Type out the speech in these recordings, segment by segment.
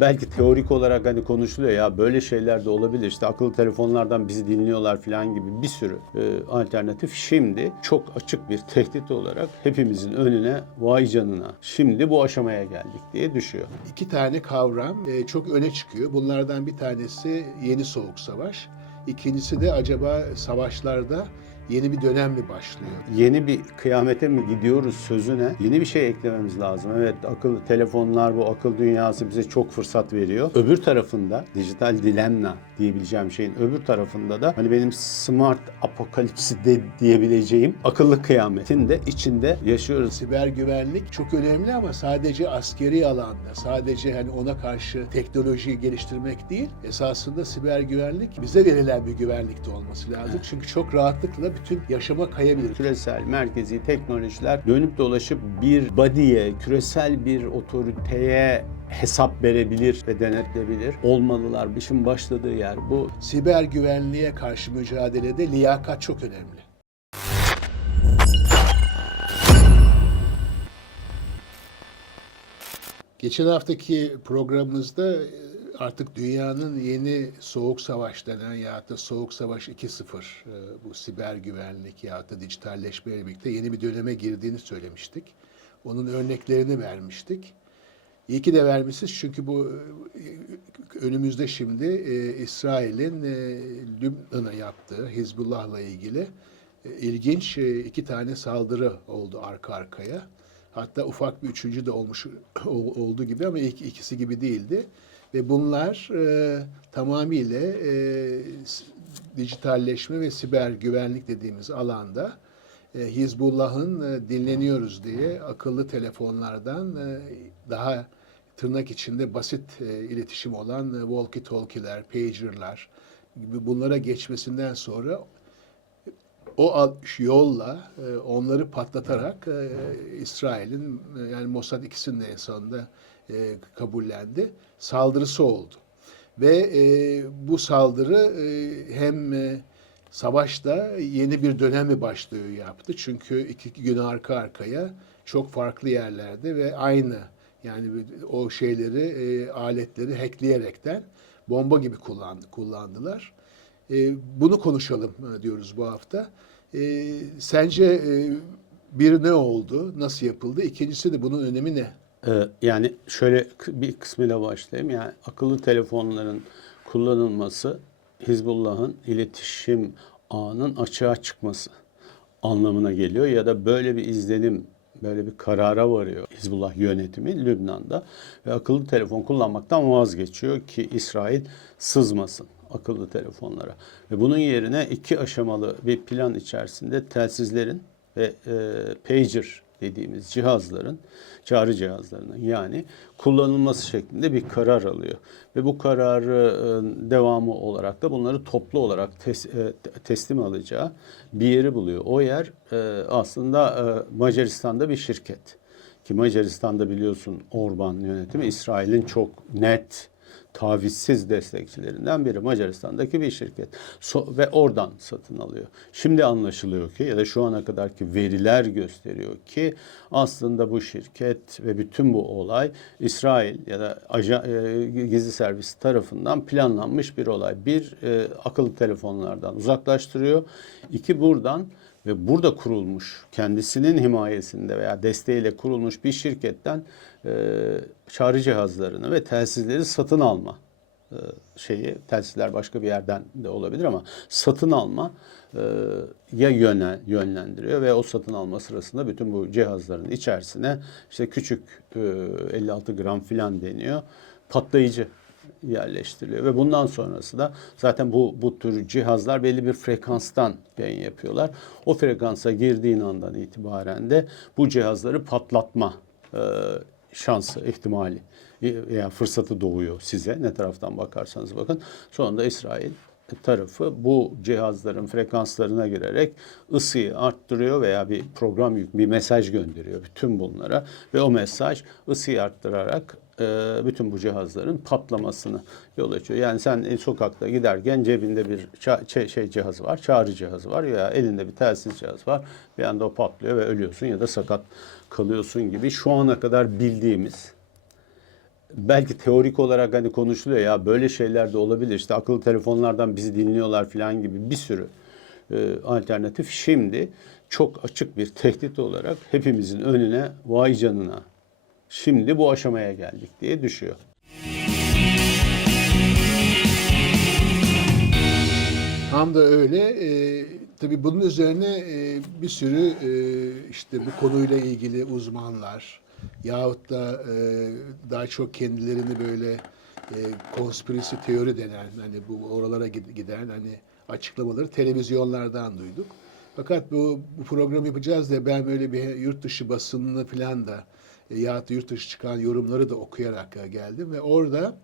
belki teorik olarak hani konuşuluyor ya böyle şeyler de olabilir. İşte akıllı telefonlardan bizi dinliyorlar falan gibi bir sürü e, alternatif şimdi çok açık bir tehdit olarak hepimizin önüne vay canına şimdi bu aşamaya geldik diye düşüyor. İki tane kavram e, çok öne çıkıyor. Bunlardan bir tanesi yeni soğuk savaş. İkincisi de acaba savaşlarda yeni bir dönem mi başlıyor? Yeni bir kıyamete mi gidiyoruz sözüne yeni bir şey eklememiz lazım. Evet akıllı telefonlar bu akıl dünyası bize çok fırsat veriyor. Öbür tarafında dijital dilemma diyebileceğim şeyin öbür tarafında da hani benim smart apokalipsi de diyebileceğim akıllı kıyametin de içinde yaşıyoruz. Siber güvenlik çok önemli ama sadece askeri alanda, sadece hani ona karşı teknolojiyi geliştirmek değil, esasında siber güvenlik bize verilen bir güvenlikte olması lazım. Çünkü çok rahatlıkla bütün yaşama kayabilir. küresel merkezi teknolojiler dönüp dolaşıp bir body'ye, küresel bir otoriteye hesap verebilir ve denetleyebilir. Olmalılar. İşin başladığı yer bu. Siber güvenliğe karşı mücadelede liyakat çok önemli. Geçen haftaki programımızda artık dünyanın yeni soğuk savaş denen ya da soğuk savaş 2.0 e, bu siber güvenlik ya da dijitalleşmeyle birlikte yeni bir döneme girdiğini söylemiştik. Onun örneklerini vermiştik. İyi ki de vermişiz çünkü bu e, önümüzde şimdi e, İsrail'in e, Lübnan'a yaptığı Hizbullah'la ilgili e, ilginç e, iki tane saldırı oldu arka arkaya. Hatta ufak bir üçüncü de olmuş ol- oldu gibi ama ilk ikisi gibi değildi. Ve bunlar e, tamamıyla e, dijitalleşme ve siber güvenlik dediğimiz alanda e, Hizbullah'ın e, dinleniyoruz diye akıllı telefonlardan e, daha tırnak içinde basit e, iletişim olan e, walkie-talkie'ler, pager'lar gibi bunlara geçmesinden sonra o yolla e, onları patlatarak e, İsrail'in e, yani Mossad ikisinin de en sonunda e, kabullendi. Saldırısı oldu. Ve e, bu saldırı e, hem e, savaşta yeni bir dönemi başlıyor yaptı. Çünkü iki gün arka arkaya çok farklı yerlerde ve aynı yani o şeyleri, e, aletleri hackleyerekten bomba gibi kullandı, kullandılar. E, bunu konuşalım e, diyoruz bu hafta. E, sence e, bir ne oldu, nasıl yapıldı? İkincisi de bunun önemi ne? Ee, yani şöyle bir kısmıyla başlayayım. Yani akıllı telefonların kullanılması Hizbullah'ın iletişim ağının açığa çıkması anlamına geliyor ya da böyle bir izlenim böyle bir karara varıyor Hizbullah yönetimi Lübnan'da ve akıllı telefon kullanmaktan vazgeçiyor ki İsrail sızmasın akıllı telefonlara. Ve bunun yerine iki aşamalı bir plan içerisinde telsizlerin ve e, pager dediğimiz cihazların, çağrı cihazlarının yani kullanılması şeklinde bir karar alıyor. Ve bu kararı e, devamı olarak da bunları toplu olarak tes- e, te- teslim alacağı bir yeri buluyor. O yer e, aslında Macaristan'da bir şirket. Ki Macaristan'da biliyorsun Orban yönetimi İsrail'in çok net tavizsiz destekçilerinden biri Macaristan'daki bir şirket So- ve oradan satın alıyor. Şimdi anlaşılıyor ki ya da şu ana kadarki veriler gösteriyor ki aslında bu şirket ve bütün bu olay İsrail ya da aja, e, gizli servis tarafından planlanmış bir olay. Bir e, akıllı telefonlardan uzaklaştırıyor. İki buradan ve burada kurulmuş, kendisinin himayesinde veya desteğiyle kurulmuş bir şirketten e, çağrı cihazlarını ve telsizleri satın alma e, şeyi, telsizler başka bir yerden de olabilir ama satın alma e, ya yöne, yönlendiriyor ve o satın alma sırasında bütün bu cihazların içerisine işte küçük e, 56 gram filan deniyor patlayıcı yerleştiriliyor ve bundan sonrası da zaten bu bu tür cihazlar belli bir frekanstan yayın yapıyorlar. O frekansa girdiğin andan itibaren de bu cihazları patlatma e, şansı, ihtimali veya fırsatı doğuyor size ne taraftan bakarsanız bakın. Sonunda İsrail tarafı bu cihazların frekanslarına girerek ısıyı arttırıyor veya bir program bir mesaj gönderiyor bütün bunlara ve o mesaj ısıyı arttırarak e, bütün bu cihazların patlamasını yol açıyor. Yani sen e, sokakta giderken cebinde bir şey cihazı var, çağrı cihazı var veya elinde bir telsiz cihazı var. Bir anda o patlıyor ve ölüyorsun ya da sakat kalıyorsun gibi şu ana kadar bildiğimiz belki teorik olarak hani konuşuluyor ya böyle şeyler de olabilir. İşte akıllı telefonlardan bizi dinliyorlar falan gibi bir sürü e, alternatif şimdi çok açık bir tehdit olarak hepimizin önüne vay canına şimdi bu aşamaya geldik diye düşüyor. Tam da öyle. Ee, tabii bunun üzerine e, bir sürü e, işte bu konuyla ilgili uzmanlar yahut da e, daha çok kendilerini böyle e, konspirasi teori denen hani bu oralara gid- giden hani açıklamaları televizyonlardan duyduk. Fakat bu, bu programı yapacağız diye ben böyle bir yurt dışı basınını falan da e, yahut da yurt dışı çıkan yorumları da okuyarak e, geldim ve orada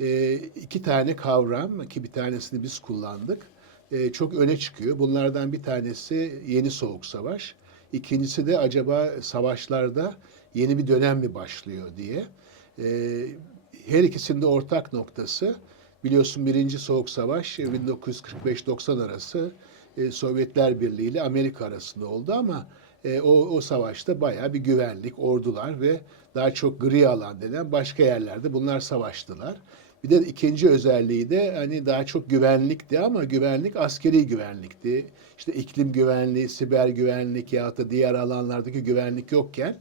e, iki tane kavram ki bir tanesini biz kullandık e, çok öne çıkıyor. Bunlardan bir tanesi yeni soğuk savaş. İkincisi de acaba savaşlarda yeni bir dönem mi başlıyor diye. E, her ikisinde ortak noktası biliyorsun birinci soğuk savaş e, 1945-90 arası e, Sovyetler Birliği ile Amerika arasında oldu ama e, o, o savaşta bayağı bir güvenlik, ordular ve daha çok gri alan denen başka yerlerde bunlar savaştılar. Bir de ikinci özelliği de hani daha çok güvenlikti ama güvenlik askeri güvenlikti. İşte iklim güvenliği, siber güvenlik ya da diğer alanlardaki güvenlik yokken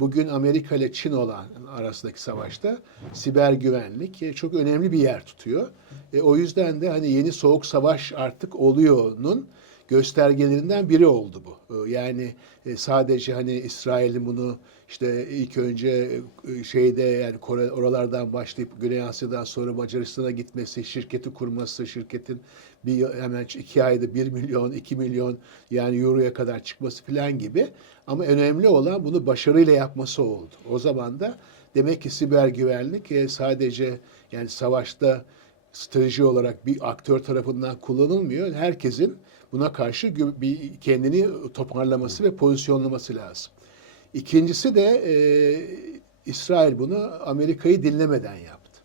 bugün Amerika ile Çin olan arasındaki savaşta siber güvenlik e, çok önemli bir yer tutuyor. E, o yüzden de hani yeni soğuk savaş artık oluyor'nun göstergelerinden biri oldu bu. E, Yani e, sadece hani İsrail'in bunu işte ilk önce e, şeyde yani Kore oralardan başlayıp Güney Asya'dan sonra Macaristan'a gitmesi, şirketi kurması, şirketin bir hemen iki ayda 1 milyon, 2 milyon yani euroya kadar çıkması falan gibi. Ama önemli olan bunu başarıyla yapması oldu. O zaman da demek ki siber güvenlik e, sadece yani savaşta strateji olarak bir aktör tarafından kullanılmıyor. Herkesin buna karşı bir kendini toparlaması ve pozisyonlaması lazım. İkincisi de e, İsrail bunu Amerika'yı dinlemeden yaptı.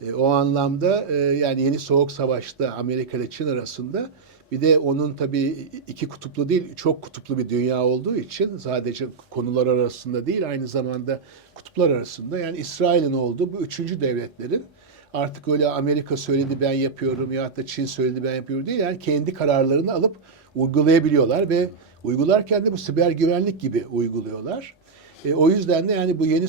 E, o anlamda e, yani yeni soğuk savaşta Amerika ile Çin arasında bir de onun tabii iki kutuplu değil çok kutuplu bir dünya olduğu için sadece konular arasında değil aynı zamanda kutuplar arasında yani İsrail'in olduğu bu üçüncü devletlerin artık öyle Amerika söyledi ben yapıyorum ya da Çin söyledi ben yapıyorum değil yani kendi kararlarını alıp uygulayabiliyorlar ve uygularken de bu siber güvenlik gibi uyguluyorlar. E, o yüzden de yani bu yeni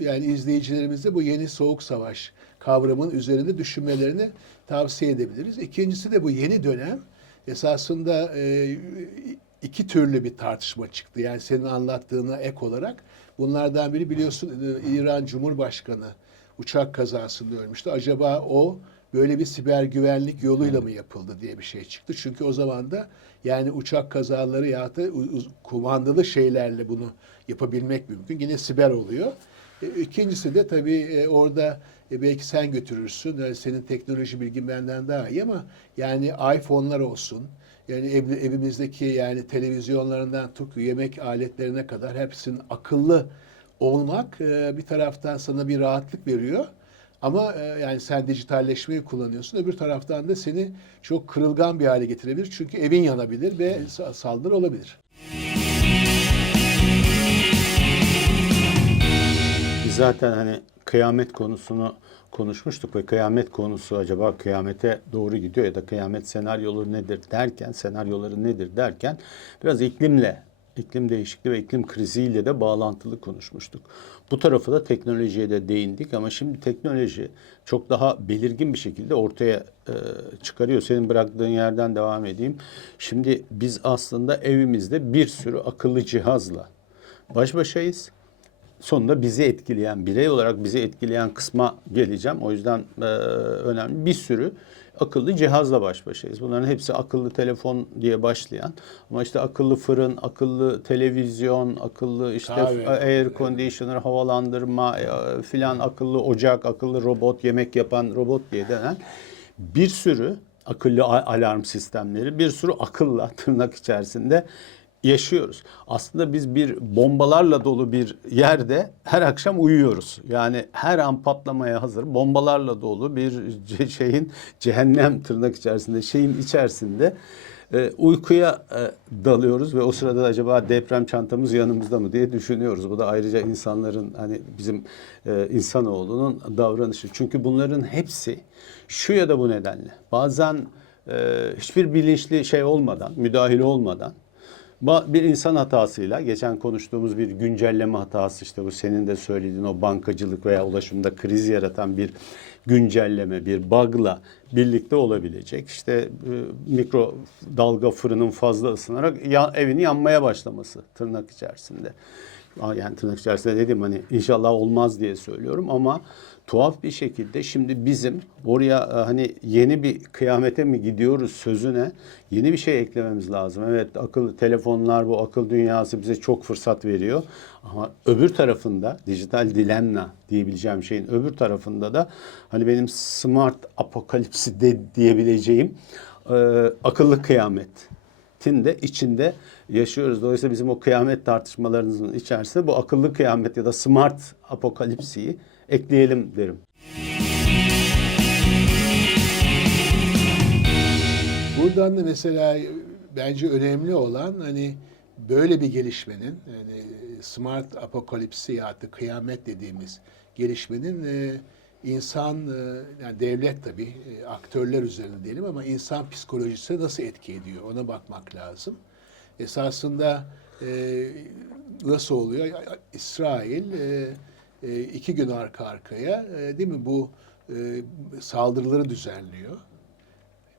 yani izleyicilerimize bu yeni soğuk savaş kavramının üzerinde düşünmelerini tavsiye edebiliriz. İkincisi de bu yeni dönem esasında e, iki türlü bir tartışma çıktı. Yani senin anlattığına ek olarak bunlardan biri biliyorsun e, İran Cumhurbaşkanı uçak kazasında ölmüştü. Acaba o böyle bir siber güvenlik yoluyla mı yapıldı diye bir şey çıktı. Çünkü o zaman da yani uçak kazaları ya da kumandalı şeylerle bunu yapabilmek mümkün. Yine siber oluyor. E, İkincisi de tabii e, orada e, belki sen götürürsün. Senin teknoloji bilgin benden daha iyi ama yani iPhone'lar olsun. Yani ev- evimizdeki yani televizyonlarından tut yemek aletlerine kadar hepsinin akıllı olmak e, bir taraftan sana bir rahatlık veriyor. Ama e, yani sen dijitalleşmeyi kullanıyorsun. Öbür taraftan da seni çok kırılgan bir hale getirebilir. Çünkü evin yanabilir ve sa- saldırı olabilir. Biz zaten hani kıyamet konusunu konuşmuştuk ve kıyamet konusu acaba kıyamete doğru gidiyor ya da kıyamet senaryoları nedir derken, senaryoları nedir derken biraz iklimle, iklim değişikliği ve iklim kriziyle de bağlantılı konuşmuştuk. Bu tarafı da teknolojiye de değindik ama şimdi teknoloji çok daha belirgin bir şekilde ortaya e, çıkarıyor. Senin bıraktığın yerden devam edeyim. Şimdi biz aslında evimizde bir sürü akıllı cihazla baş başayız sonunda bizi etkileyen, birey olarak bizi etkileyen kısma geleceğim. O yüzden e, önemli. Bir sürü akıllı cihazla baş başayız. Bunların hepsi akıllı telefon diye başlayan ama işte akıllı fırın, akıllı televizyon, akıllı işte Kahve. air conditioner, havalandırma e, filan akıllı ocak, akıllı robot, yemek yapan robot diye denen bir sürü akıllı alarm sistemleri, bir sürü akılla tırnak içerisinde yaşıyoruz. Aslında biz bir bombalarla dolu bir yerde her akşam uyuyoruz. Yani her an patlamaya hazır bombalarla dolu bir şeyin cehennem tırnak içerisinde şeyin içerisinde e, uykuya e, dalıyoruz ve o sırada da acaba deprem çantamız yanımızda mı diye düşünüyoruz. Bu da ayrıca insanların hani bizim e, insanoğlunun davranışı. Çünkü bunların hepsi şu ya da bu nedenle bazen e, hiçbir bilinçli şey olmadan, müdahale olmadan Bir insan hatasıyla, geçen konuştuğumuz bir güncelleme hatası işte bu senin de söylediğin o bankacılık veya ulaşımda kriz yaratan bir güncelleme, bir bug'la birlikte olabilecek. İşte e, mikro dalga fırının fazla ısınarak ya, evini yanmaya başlaması tırnak içerisinde. Yani tırnak içerisinde dedim hani inşallah olmaz diye söylüyorum ama tuhaf bir şekilde şimdi bizim oraya e, hani yeni bir kıyamete mi gidiyoruz sözüne yeni bir şey eklememiz lazım. Evet akıllı telefonlar bu akıl dünyası bize çok fırsat veriyor. Ama öbür tarafında dijital dilemma diyebileceğim şeyin öbür tarafında da hani benim smart apokalipsi de diyebileceğim e, akıllı kıyamet tin de içinde yaşıyoruz. Dolayısıyla bizim o kıyamet tartışmalarımızın içerisinde bu akıllı kıyamet ya da smart apokalipsiyi ekleyelim derim. Buradan da mesela bence önemli olan hani böyle bir gelişmenin yani smart apokalipsi ya da kıyamet dediğimiz gelişmenin e, insan e, yani devlet tabii e, aktörler üzerinde diyelim ama insan psikolojisine nasıl etki ediyor ona bakmak lazım. Esasında e, nasıl oluyor? İsrail e, e, iki gün arka arkaya e, değil mi bu e, saldırıları düzenliyor.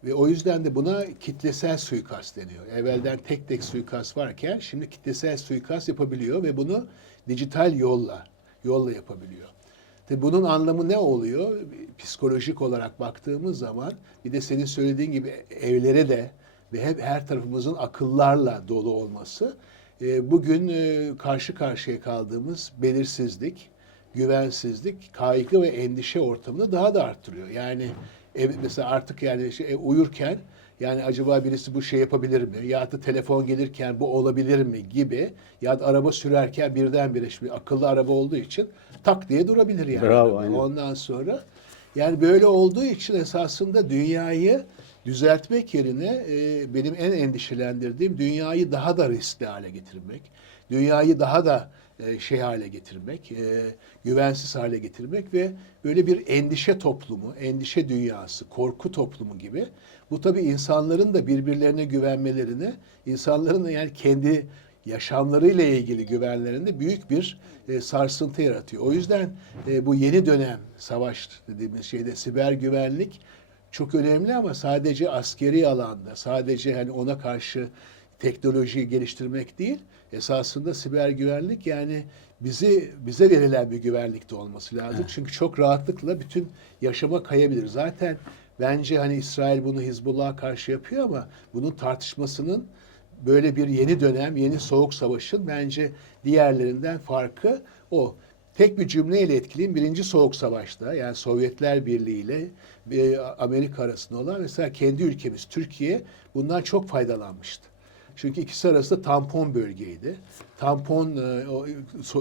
Ve o yüzden de buna kitlesel suikast deniyor. Evvelden tek tek suikast varken şimdi kitlesel suikast yapabiliyor ve bunu dijital yolla yolla yapabiliyor. Tabii bunun anlamı ne oluyor? Psikolojik olarak baktığımız zaman bir de senin söylediğin gibi evlere de ve hep her tarafımızın akıllarla dolu olması e, bugün e, karşı karşıya kaldığımız belirsizlik, güvensizlik, kaygı ve endişe ortamını daha da arttırıyor. Yani ev, mesela artık yani şey, ev uyurken yani acaba birisi bu şey yapabilir mi? Ya da telefon gelirken bu olabilir mi gibi ya da araba sürerken birdenbire şimdi akıllı araba olduğu için tak diye durabilir yani. Bravo, aynen. Ondan sonra yani böyle olduğu için esasında dünyayı düzeltmek yerine e, benim en endişelendirdiğim dünyayı daha da riskli hale getirmek. Dünyayı daha da e, şey hale getirmek, e, güvensiz hale getirmek ve böyle bir endişe toplumu, endişe dünyası, korku toplumu gibi. Bu tabii insanların da birbirlerine güvenmelerini, insanların da yani kendi yaşamlarıyla ilgili güvenlerinde büyük bir e, sarsıntı yaratıyor. O yüzden e, bu yeni dönem savaş dediğimiz şeyde siber güvenlik çok önemli ama sadece askeri alanda, sadece hani ona karşı teknolojiyi geliştirmek değil, esasında siber güvenlik yani bizi bize verilen bir güvenlik de olması lazım. Çünkü çok rahatlıkla bütün yaşama kayabilir. Zaten bence hani İsrail bunu Hizbullah'a karşı yapıyor ama bunun tartışmasının böyle bir yeni dönem, yeni soğuk savaşın bence diğerlerinden farkı o. Tek bir cümleyle etkileyeyim. Birinci Soğuk Savaş'ta yani Sovyetler Birliği ile e, Amerika arasında olan mesela kendi ülkemiz Türkiye bundan çok faydalanmıştı. Çünkü ikisi arasında tampon bölgeydi. Tampon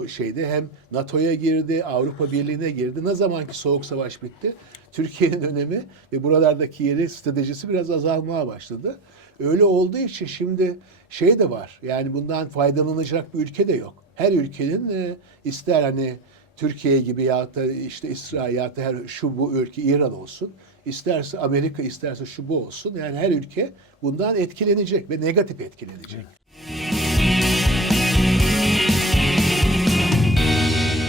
e, şeyde hem NATO'ya girdi, Avrupa Birliği'ne girdi. Ne zamanki Soğuk Savaş bitti, Türkiye'nin önemi ve buralardaki yeri stratejisi biraz azalmaya başladı. Öyle olduğu için şimdi şey de var. Yani bundan faydalanacak bir ülke de yok. Her ülkenin e, ister hani Türkiye gibi ya da işte İsrail ya da her şu bu ülke İran olsun. isterse Amerika isterse şu bu olsun. Yani her ülke bundan etkilenecek ve negatif etkilenecek.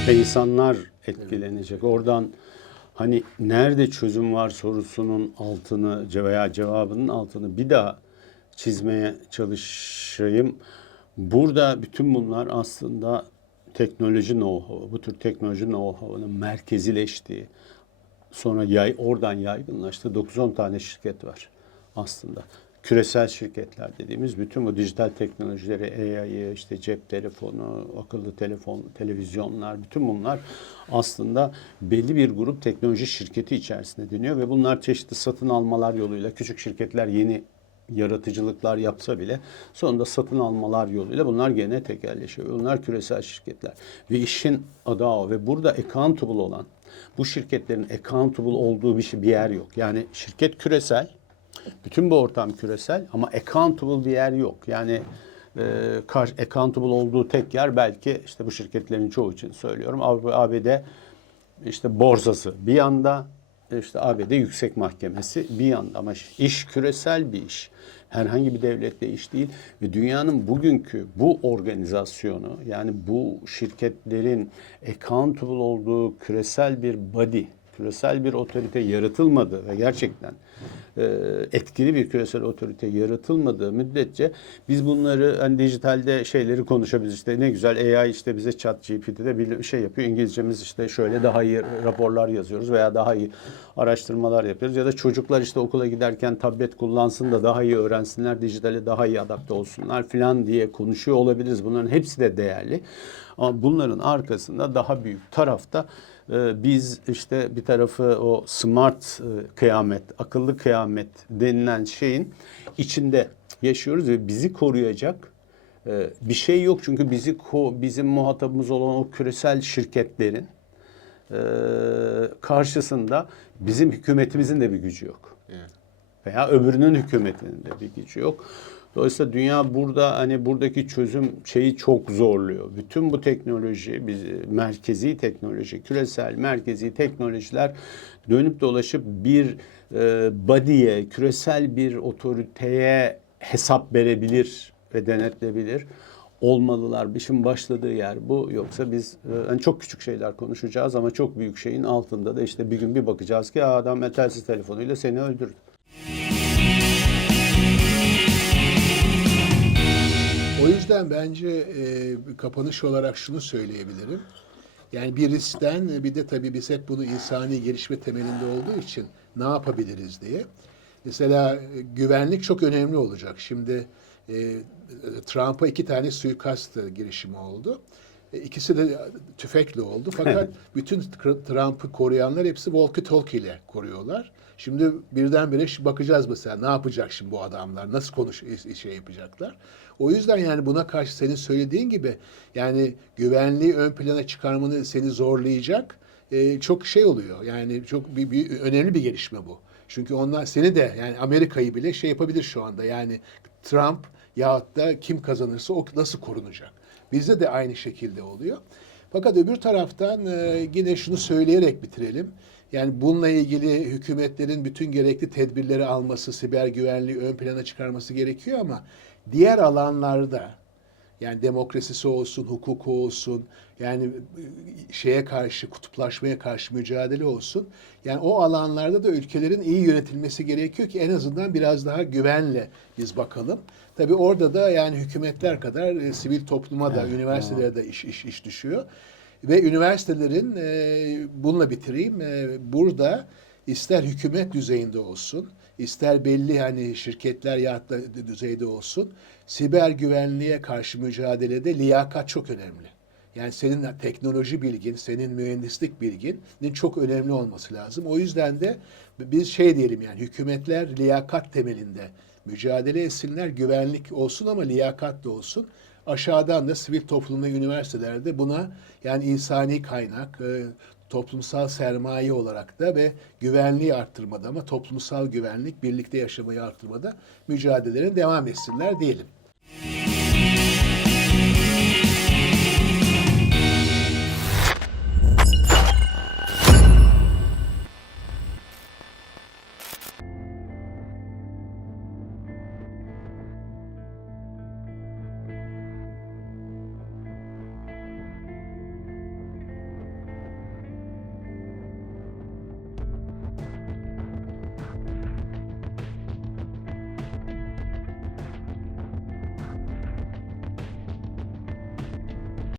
Ve insanlar etkilenecek. Oradan hani nerede çözüm var sorusunun altını veya cevabının altını bir daha çizmeye çalışayım. Burada bütün bunlar aslında teknoloji know-how, bu tür teknoloji know-how'ının merkezileştiği, sonra yay, oradan yaygınlaştı. 9-10 tane şirket var aslında. Küresel şirketler dediğimiz bütün bu dijital teknolojileri, AI'yı, işte cep telefonu, akıllı telefon, televizyonlar, bütün bunlar aslında belli bir grup teknoloji şirketi içerisinde dönüyor ve bunlar çeşitli satın almalar yoluyla küçük şirketler yeni yaratıcılıklar yapsa bile sonunda satın almalar yoluyla bunlar gene tekelleşiyor. Bunlar küresel şirketler. Ve işin adı o. Ve burada accountable olan, bu şirketlerin accountable olduğu bir, şey, bir yer yok. Yani şirket küresel, Bütün bu ortam küresel ama accountable bir yer yok. Yani e, accountable olduğu tek yer belki işte bu şirketlerin çoğu için söylüyorum. ABD işte borsası bir yanda işte ABD Yüksek Mahkemesi bir yanda ama iş küresel bir iş. Herhangi bir devletle iş değil ve dünyanın bugünkü bu organizasyonu yani bu şirketlerin accountable olduğu küresel bir body, küresel bir otorite yaratılmadı ve gerçekten e, etkili bir küresel otorite yaratılmadığı müddetçe biz bunları hani dijitalde şeyleri konuşabiliriz. İşte ne güzel AI işte bize chat GPT'de bir şey yapıyor. İngilizcemiz işte şöyle daha iyi raporlar yazıyoruz veya daha iyi araştırmalar yapıyoruz. Ya da çocuklar işte okula giderken tablet kullansın da daha iyi öğrensinler, dijitale daha iyi adapte olsunlar falan diye konuşuyor olabiliriz. Bunların hepsi de değerli. Ama bunların arkasında daha büyük tarafta biz işte bir tarafı o smart e, kıyamet, akıllı kıyamet denilen şeyin içinde yaşıyoruz ve bizi koruyacak e, bir şey yok. Çünkü bizi bizim muhatabımız olan o küresel şirketlerin e, karşısında bizim hükümetimizin de bir gücü yok Evet. veya öbürünün hükümetinin de bir gücü yok. Dolayısıyla dünya burada hani buradaki çözüm şeyi çok zorluyor. Bütün bu teknoloji, biz merkezi teknoloji, küresel merkezi teknolojiler dönüp dolaşıp bir e, body'ye, küresel bir otoriteye hesap verebilir ve denetlebilir olmalılar. İşin başladığı yer bu. Yoksa biz e, hani çok küçük şeyler konuşacağız ama çok büyük şeyin altında da işte bir gün bir bakacağız ki "Aa, adam telsiz telefonuyla seni öldürdü. O yüzden bence e, kapanış olarak şunu söyleyebilirim. Yani bir riskten bir de tabii biz hep bunu insani gelişme temelinde olduğu için ne yapabiliriz diye. Mesela e, güvenlik çok önemli olacak. Şimdi e, Trump'a iki tane suikast girişimi oldu. E, İkisi de tüfekle oldu. Fakat bütün Trump'ı koruyanlar hepsi walkie-talkie ile koruyorlar. Şimdi birdenbire bakacağız mesela ne yapacak şimdi bu adamlar, nasıl konuş şey yapacaklar. O yüzden yani buna karşı senin söylediğin gibi yani güvenliği ön plana çıkarmanı seni zorlayacak e, çok şey oluyor. Yani çok bir, bir önemli bir gelişme bu. Çünkü onlar seni de yani Amerika'yı bile şey yapabilir şu anda. Yani Trump yahut da kim kazanırsa o nasıl korunacak? Bizde de aynı şekilde oluyor. Fakat öbür taraftan e, yine şunu söyleyerek bitirelim. Yani bununla ilgili hükümetlerin bütün gerekli tedbirleri alması, siber güvenliği ön plana çıkarması gerekiyor ama diğer alanlarda yani demokrasisi olsun, hukuku olsun, yani şeye karşı, kutuplaşmaya karşı mücadele olsun. Yani o alanlarda da ülkelerin iyi yönetilmesi gerekiyor ki en azından biraz daha güvenle biz bakalım. Tabii orada da yani hükümetler kadar e, sivil topluma da, üniversitelere de iş, iş, iş düşüyor. Ve üniversitelerin, e, bununla bitireyim, e, burada ister hükümet düzeyinde olsun, ister belli hani şirketler ya da düzeyde olsun, siber güvenliğe karşı mücadelede liyakat çok önemli. Yani senin teknoloji bilgin, senin mühendislik bilginin çok önemli olması lazım. O yüzden de biz şey diyelim yani hükümetler liyakat temelinde mücadele etsinler, güvenlik olsun ama liyakat da olsun. Aşağıdan da sivil toplum ve üniversitelerde buna yani insani kaynak, e, toplumsal sermaye olarak da ve güvenliği arttırmada ama toplumsal güvenlik, birlikte yaşamayı arttırmada mücadelelerin devam etsinler diyelim.